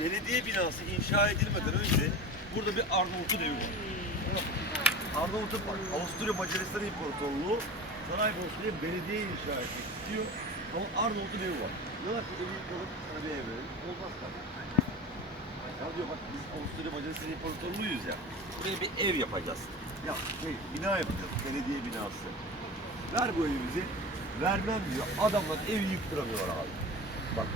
belediye binası inşa edilmeden önce burada bir Arnavut'un evi var. Arnavut'un bak Avusturya Macaristan İmparatorluğu Sanayi Borsa'ya belediye inşa etmek istiyor. Ama Arnavut'un evi var. Diyorlar ki evi yıkalım sana bir ev verelim. Olmaz tabii. Ya diyor bak biz Avusturya Macaristan İmparatorluğuyuz ya. Buraya bir ev yapacağız. Ya şey bina yapacağız. Belediye binası. Ver bu evi bize. Vermem diyor. Adamlar evi yıktıramıyorlar abi. Bak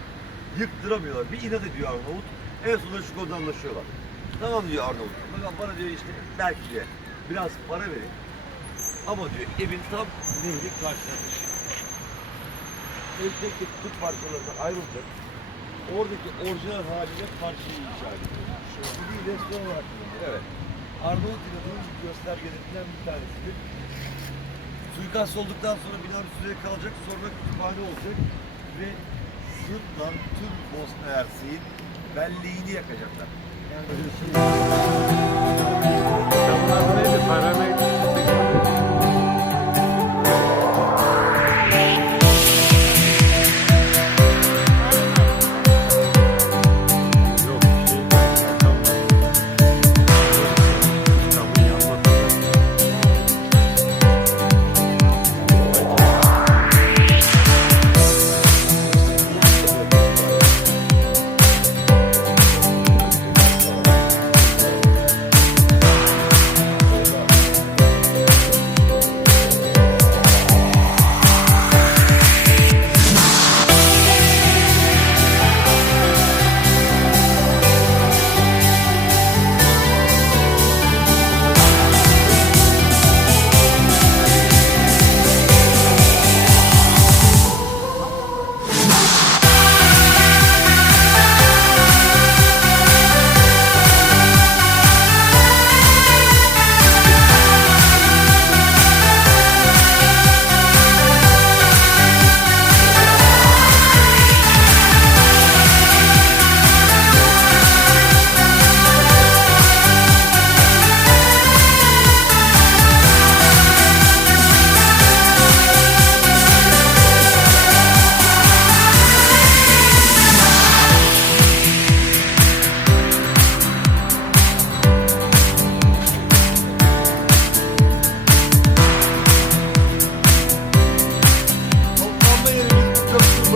yıktıramıyorlar. Bir inat ediyor Arnavut. En sonunda şu konuda anlaşıyorlar. Tamam diyor Arnavut. Bak bana diyor işte belki diyor biraz para verin. Ama diyor evin tam nehri karşısına taşı. Ev tek tek tut parçalarına ayrılacak. Oradaki orijinal haliyle parçayı inşa ediyor. Bu bir restoran olarak kullanılıyor. Evet. Arnavut inadının göstergelerinden bir tanesidir. Suikast olduktan sonra binanın üstünde kalacak, sonra kütüphane olacak ve Sırtlan tüm Bosna Hersek'in belleğini yakacaklar. Yani böyle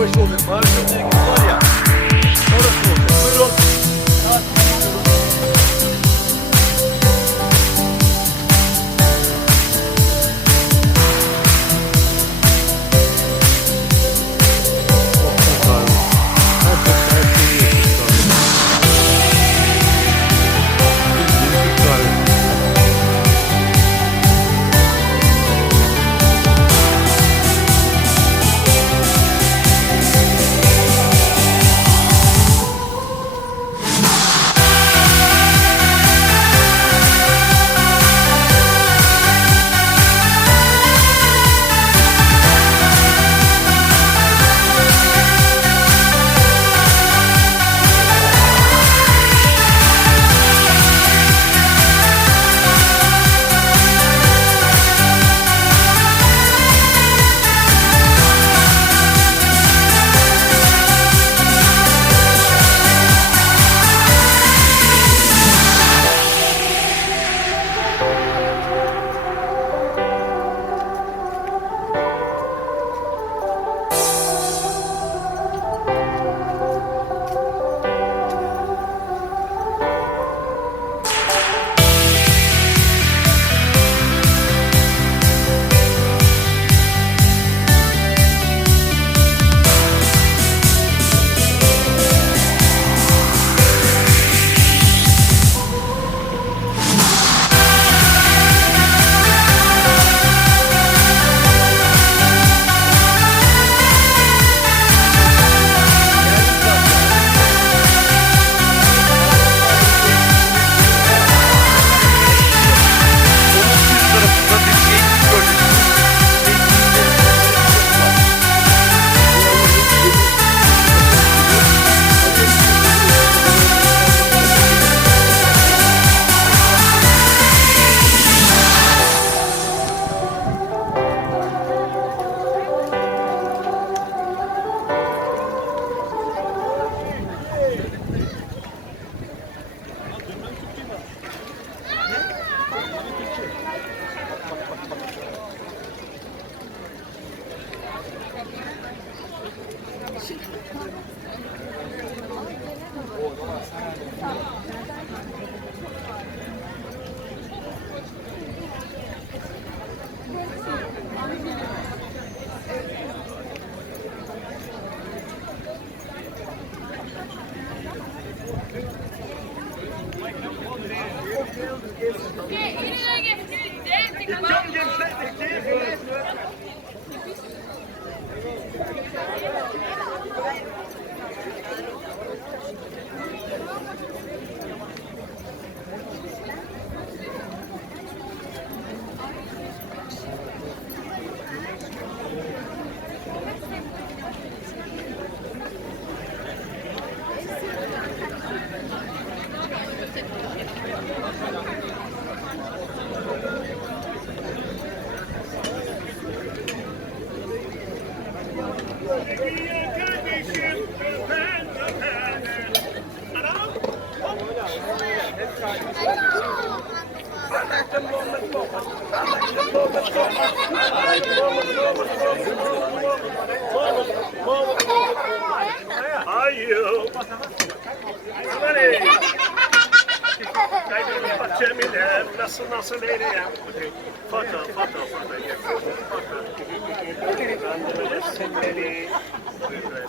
I'm so my Gracias.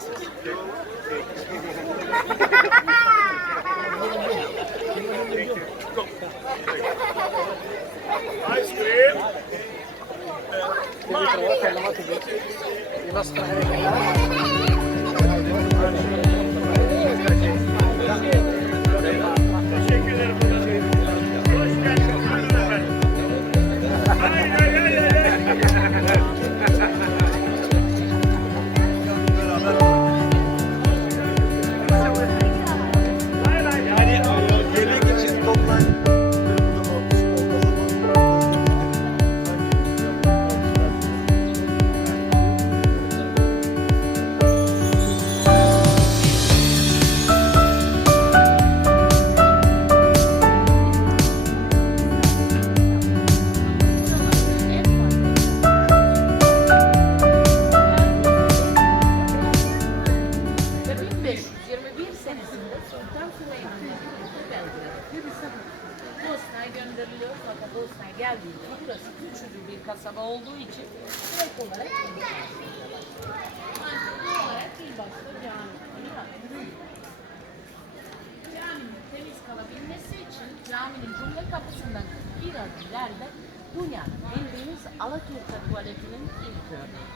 Kapısından bir adım ileride dünyanın bildiğimiz Alaturka tuvaletinin ilk örneği.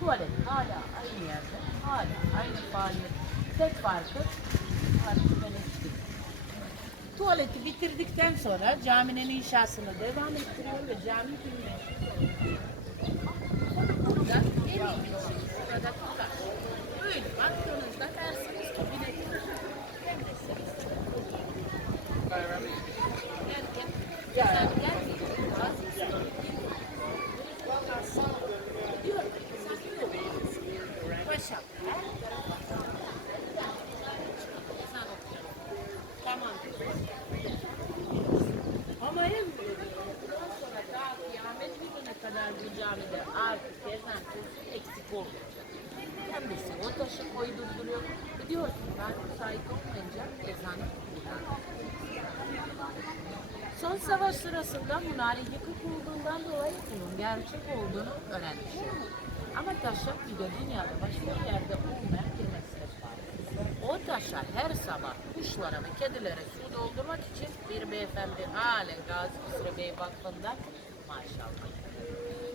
Tuvalet hala aynı yerde, hala aynı faaliyet. Tek farkı elektrik. Tuvaleti bitirdikten sonra caminin inşasını devam ettiriyor ve cami bilmeşiyor. Burada en iyi şey burada tutar. Böyle baktığınızda dersiniz ki bilet hem de siz. Derken, güzel dünyada başka yerde olmayan bir meslek var. O taşa her sabah kuşlara ve kedilere su doldurmak için bir beyefendi halen Gazi Mısır Bey Vakfı'ndan maşallah.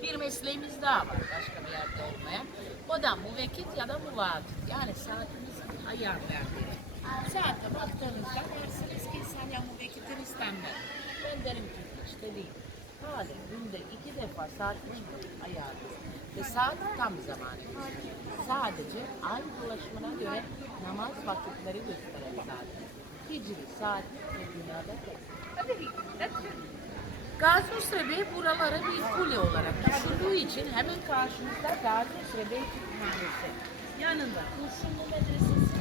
Bir mesleğimiz daha var başka bir yerde olmayan. O da müvekkit ya da muvakit. Yani saatimizin ayar verdiği. Saate baktığınızda dersiniz ki sen ya müvekkitin istenmez. Ben derim ki işte değil. Halen günde iki defa saatimiz ayarlı. Ve saat tam zamanı. Sadece ay dolaşımına göre namaz vakitleri gösteren saat. Hicri saat ve dünyada. Gazi Hüsrev buraları bir kule olarak düşündüğü için hemen karşımızda Gazi Hüsrev Bey Kütüphanesi. Yanında Kurşunlu Medresesi,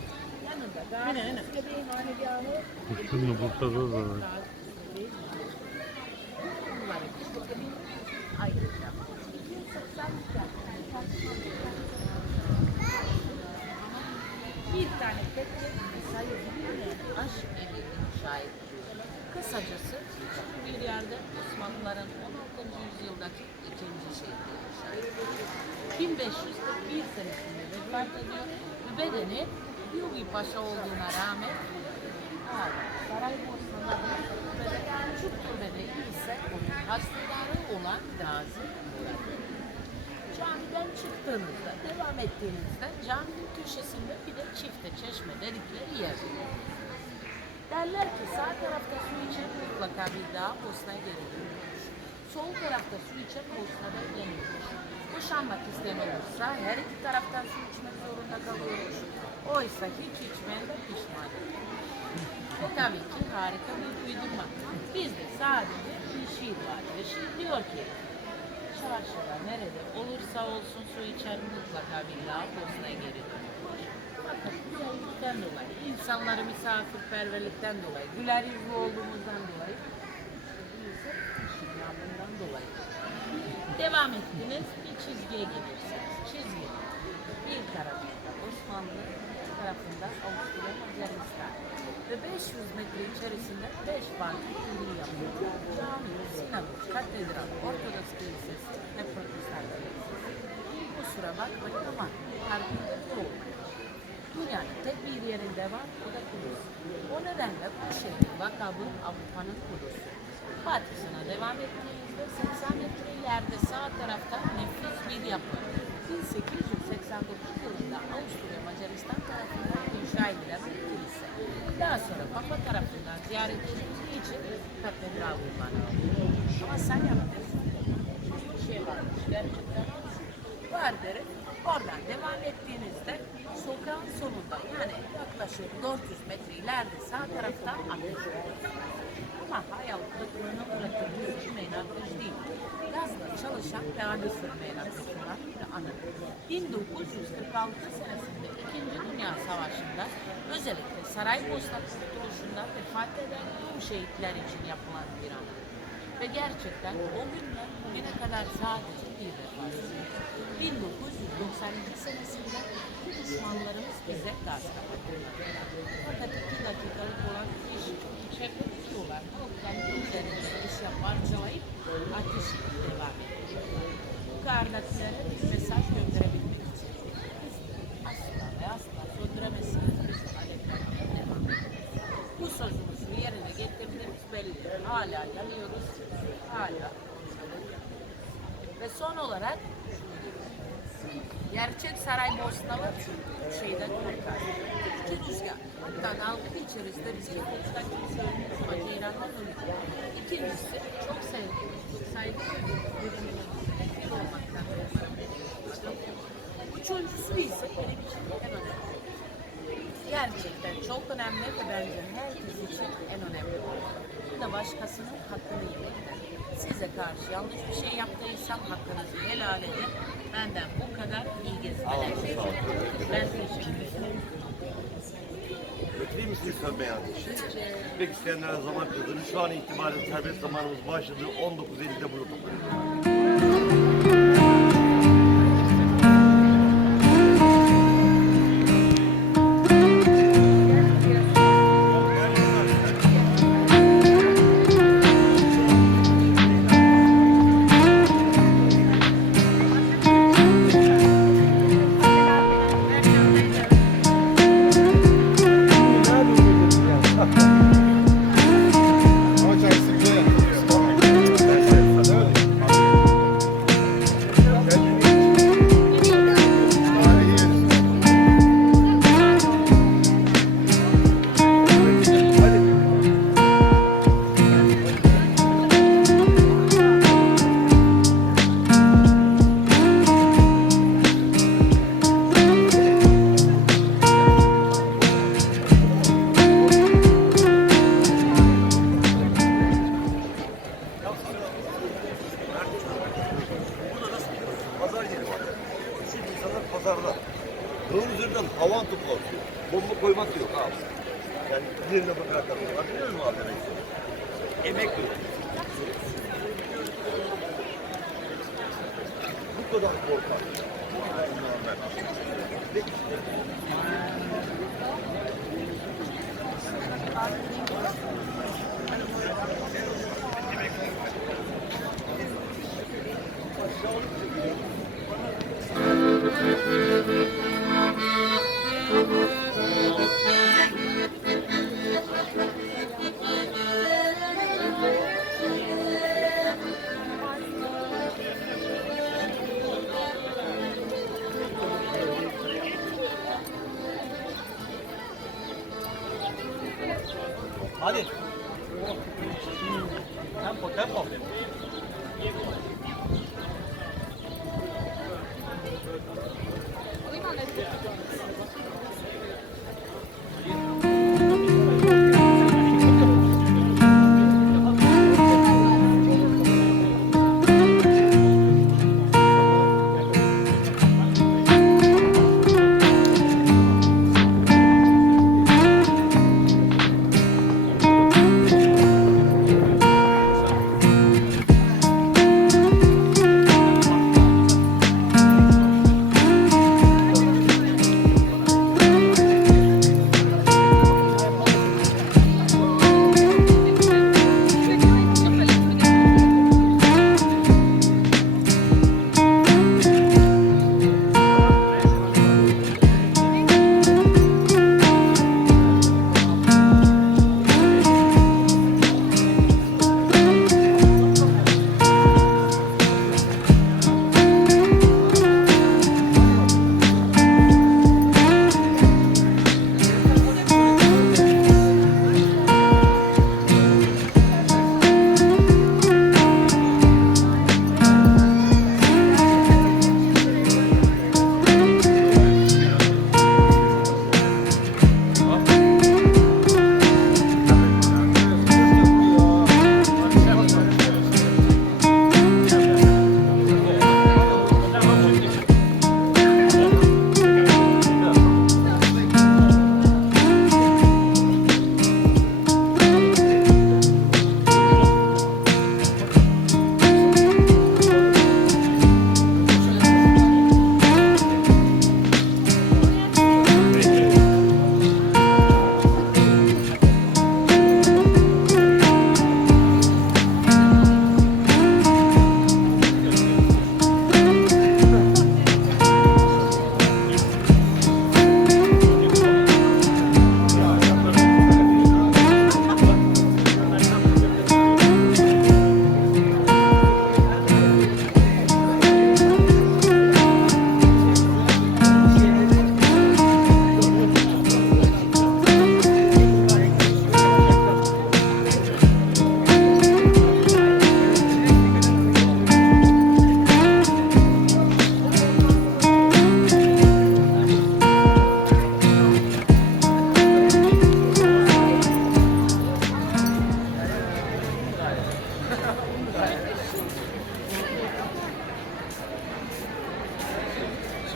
yanında Gazi Hüsrev Bey. Kurşunlu Bursa'da da var. Bunları 280 bir tane tekke dolayı bilinmeyen aşk inşa ediliyor. Kısacası bir yerde Osmanlıların 16. yüzyıldaki ikinci şehri inşa ediliyor. 1541 senesinde vefat ediyor ve bedeni Yugi Paşa olduğuna rağmen Saraybosna'da küçük türbede ise onun hastaları olan Gazi Murat. Camiden çıktığınızda, devam ettiğinizde caminin köşesinde bir de çifte çeşme dedikleri yer. Derler ki sağ tarafta su içen mutlaka bir daha Bosna'ya geri dönüyormuş. Sol tarafta su içen Bosna'da yeniyormuş. Boşanmak isteyen olursa her iki taraftan su içmek zorunda kalıyormuş. Oysa hiç içmeyen de pişman. Bu tabii ki harika bir uydurma. Bizde sadece bir şiir var şiir diyor ki çarşıda nerede olursa olsun su içer mutlaka billahi Bosna'ya geri dönüyor. Güzellikten dolayı, insanları misafirperverlikten dolayı, güler yüzlü olduğumuzdan dolayı, şiddetinden dolayı. Devam ettiniz, bir çizgiye gelirsiniz. Çizgi. Bir tarafında Osmanlı, bir tarafında Avusturya Macaristan. Ve 500 metre içerisinde 5 farklı ürün yapıyor. Cami, sinagog, katedral, Ortodoks Kilisesi ve Protestan Kilisesi. Kusura bakmayın ama farkında bu olmuyor. Dünyanın tek bir yerinde var, o da Kudüs. O nedenle bu şehrin vakabı Avrupa'nın Kudüs'ü. Batısına devam ettiğinizde 80 metre ileride sağ tarafta nefis bir yapı. 1889 yılında Avusturya Macaristan tarafından inşa edilen bir kilise. Daha sonra Papa tarafından ziyaret edildiği için katedral kullanılıyor. Ama sen yapıyorsun. Bir şey varmış gerçekten var derim. Oradan devam ettiğinizde sokağın sonunda yani yaklaşık 400 metre ileride sağ tarafta ateş var. Ama hayal kırıklığına uğratılmış sürmeyen ateş değil. Çalışan ve ateş olan bir anı. 1946 senesinde 2. Dünya Savaşı'nda özellikle Saraybosna kurtuluşunda vefat eden tüm şehitler için yapılan bir anı. Ve gerçekten o günden bugüne kadar sadece bir defa. 1992 senesinde Müslümanlarımız bize gaz. Fakat iki dakikalık olan iş içeride tutuyorlar. Toplam üzerinde dışa parçalayıp ateşi devam ediyor. Bu kardeşlere bir mesaj gönderebilmek için biz asla ve asla söndüremezsiniz biz alevlerine devam ederiz. Bu sözümüzü yerine getirdiğimiz belli. Hala yanıyoruz, hala ve son olarak gerçek Saraybosnalı şeyden korkar. İki Hatta dalga içerisinde riske konudan kimse. Bence İran'dan ölmüş. İkincisi çok çok saygı duyduğumuz bir olmaktan Üçüncüsü ise benim için en önemli. Gerçekten çok önemli ve bence herkes için en önemli. Bu da başkasının hakkını yemektir. Size karşı yanlış bir şey yaptıysam hakkınızı helal edin. Benden bu kadar iyi gezinler. Ben teşekkür ederim. Götüreyim misin sönmeyen ateşi? Gitmek isteyenlere zaman kıldırın. Şu an itibariyle serbest zamanımız başladı. 19.50'de burada toplanıyoruz.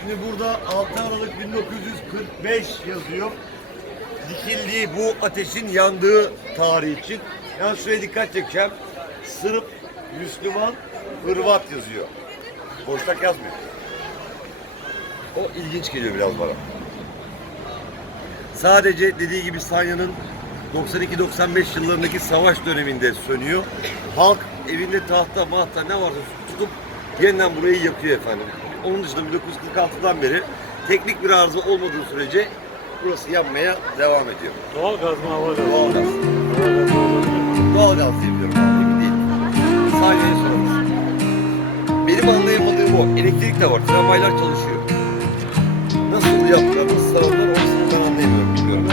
Şimdi burada 6 Aralık 1945 yazıyor. Dikildiği bu ateşin yandığı tarih için. Yani şuraya dikkat çekeceğim. Sırp, Müslüman, Hırvat yazıyor. Boşnak yazmıyor. O ilginç geliyor biraz bana. Sadece dediği gibi Sanya'nın 92-95 yıllarındaki savaş döneminde sönüyor. Halk evinde tahta mahta ne varsa tutup yeniden burayı yakıyor efendim. Onun dışında 1946'dan beri teknik bir arıza olmadığı sürece burası yanmaya devam ediyor. Doğal gaz mı hava gazı? Doğalgaz. Doğalgaz diye biliyorum abi emin değilim. Sanya'ya sorarız. Benim anlayamadığım o. Elektrik de var. Tramvaylar çalışıyor. Nasıl yaptılar, nasıl sağladılar orasını ben anlayamıyorum. Bilmiyorum.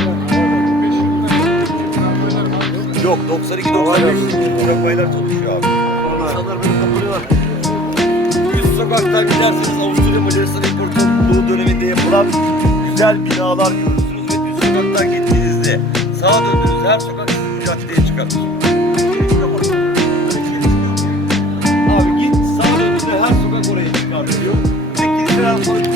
Yok 92-95 tramvaylar çalışıyor Üst sokaktan giderseniz Avusturya Macaristan İmparatorluğu döneminde yapılan güzel binalar görürsünüz ve üst sokaktan gittiğinizde sağa döndüğünüz her sokak sizi bu caddeye çıkartır. Abi git sağa döndüğünde her sokak oraya çıkartıyor. Ve kiliseler sonra.